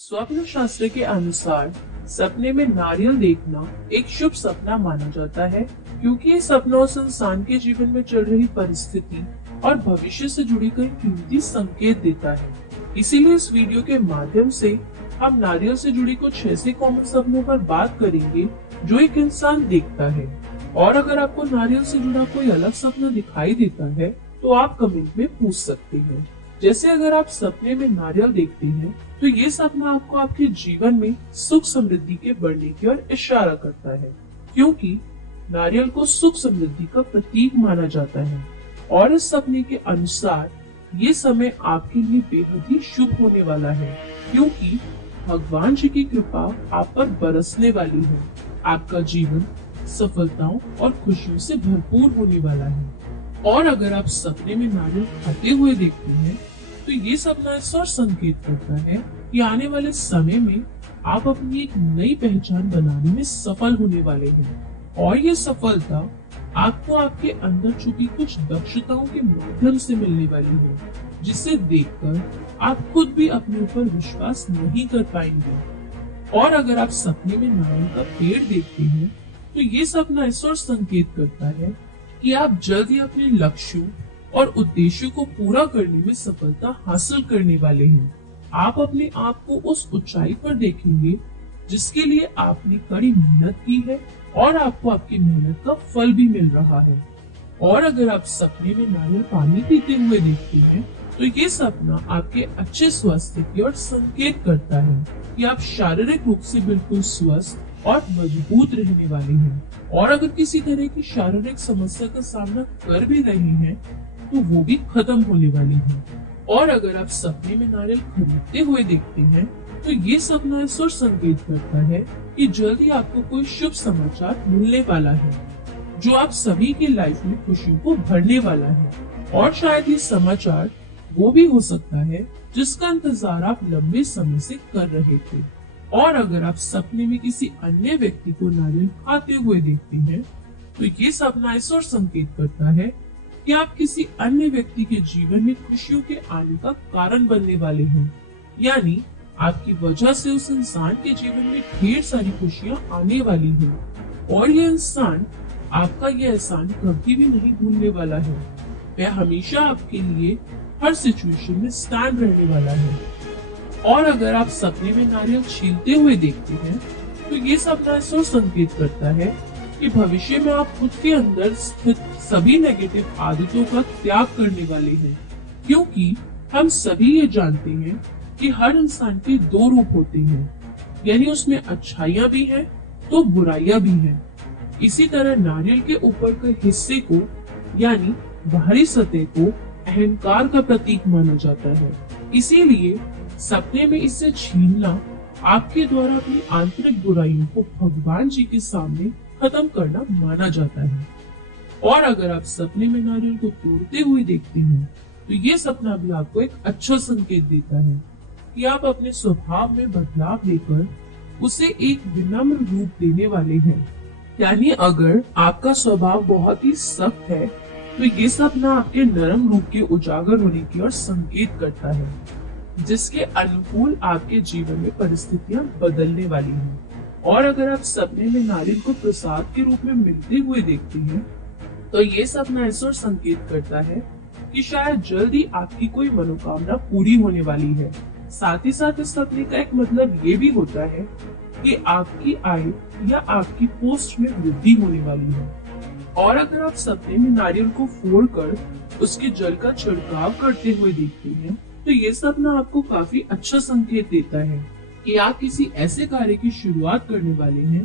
स्वप्न शास्त्र के अनुसार सपने में नारियल देखना एक शुभ सपना माना जाता है, क्योंकि ये सपना उस इंसान के जीवन में चल रही परिस्थिति और भविष्य से जुड़ी कई कीमती संकेत देता है। इसीलिए इस वीडियो के माध्यम से हम नारियल से जुड़ी कुछ ऐसे कॉमन सपनों पर बात करेंगे जो एक इंसान देखता है। और अगर आपको नारियल से जुड़ा कोई अलग सपना दिखाई देता है तो आप कमेंट में पूछ सकते हैं। जैसे अगर आप सपने में नारियल देखते हैं तो ये सपना आपको आपके जीवन में सुख समृद्धि के बढ़ने की ओर इशारा करता है, क्योंकि नारियल को सुख समृद्धि का प्रतीक माना जाता है। और इस सपने के अनुसार ये समय आपके लिए बेहद ही शुभ होने वाला है, क्योंकि भगवान जी की कृपा आप पर बरसने वाली है। आपका जीवन सफलताओं और खुशियों से भरपूर होने वाला है। और अगर आप सपने में नारियल खाते हुए देखते हैं तो ये सपना इस ओर संकेत करता है कि आने वाले समय में आप अपनी एक नई पहचान बनाने में सफल होने वाले हैं। और ये सफलता आपको आपके अंदर छुपी कुछ दक्षताओं के माध्यम से मिलने वाली है, जिसे देखकर आप खुद भी अपने ऊपर विश्वास नहीं कर पाएंगे। और अगर आप सपने में नारियल का पेड़ देखते हैं तो ये सपना इस ओर संकेत करता है कि आप जल्द ही अपने लक्ष्यों और उद्देश्यों को पूरा करने में सफलता हासिल करने वाले हैं। आप अपने आप को उस ऊंचाई पर देखेंगे जिसके लिए आपने कड़ी मेहनत की है और आपको आपकी मेहनत का फल भी मिल रहा है। और अगर आप सपने में नारियल पानी पीते हुए देखते हैं तो ये सपना आपके अच्छे स्वास्थ्य की ओर संकेत करता है कि आप शारीरिक रूप से बिल्कुल स्वस्थ और मजबूत रहने वाले हैं। और अगर किसी तरह की शारीरिक समस्या का सामना कर भी रहे हैं तो वो भी खत्म होने वाली है। और अगर आप सपने में नारियल खरीदते हुए देखते हैं तो ये सपना इस ओर संकेत करता है कि जल्दी आपको कोई शुभ समाचार मिलने वाला है, जो आप सभी की लाइफ में खुशियों को भरने वाला है। और शायद ये समाचार वो भी हो सकता है जिसका इंतजार आप लंबे समय से कर रहे थे। और अगर आप सपने में किसी अन्य व्यक्ति को नारियल खाते हुए देखते हैं तो ये सपना इस ओर संकेत करता है कि आप किसी अन्य व्यक्ति के जीवन में खुशियों के आने का कारण बनने वाले हैं, यानी आपकी वजह से उस इंसान के जीवन में ढेर सारी खुशियां आने वाली हैं। और ये इंसान आपका ये एहसान कभी भी नहीं भूलने वाला है। वह हमेशा आपके लिए हर सिचुएशन में स्टैंड रहने वाला है। और अगर आप सपने में नारियल छीलते हुए देखते हैं तो ये सपना इस ओर संकेत करता है कि भविष्य में आप खुद के अंदर स्थित सभी नेगेटिव आदतों का त्याग करने वाले हैं, क्योंकि हम सभी ये जानते हैं कि हर इंसान के दो रूप होते हैं, यानी उसमें अच्छाइयाँ भी हैं तो बुराइयां भी हैं। इसी तरह नारियल के ऊपर के हिस्से को, यानी बाहरी सतह को, अहंकार का प्रतीक माना जाता है। इसीलिए सपने में इसे छीनना आपके द्वारा अपनी आंतरिक बुराइयों को भगवान जी के सामने खत्म करना माना जाता है। और अगर आप सपने में नारियल को तोड़ते हुए देखते हैं तो ये सपना भी आपको एक अच्छा संकेत देता है कि आप अपने स्वभाव में बदलाव लेकर उसे एक विनम्र रूप देने वाले हैं। यानी अगर आपका स्वभाव बहुत ही सख्त है तो ये सपना आपके नरम रूप के उजागर होने की ओर संकेत करता है, जिसके अनुकूल आपके जीवन में परिस्थितियां बदलने वाली हैं। और अगर आप सपने में नारियल को प्रसाद के रूप में मिलते हुए देखते हैं तो ये सपना इस ओर संकेत करता है कि शायद जल्द ही आपकी कोई मनोकामना पूरी होने वाली है। साथ ही साथ इस सपने का एक मतलब ये भी होता है कि आपकी आय या आपकी पोस्ट में वृद्धि होने वाली है। और अगर आप सपने में नारियल को फोड़कर उसके जल का छिड़काव करते हुए देखते हैं तो ये सपना आपको काफी अच्छा संकेत देता है कि आप किसी ऐसे कार्य की शुरुआत करने वाले हैं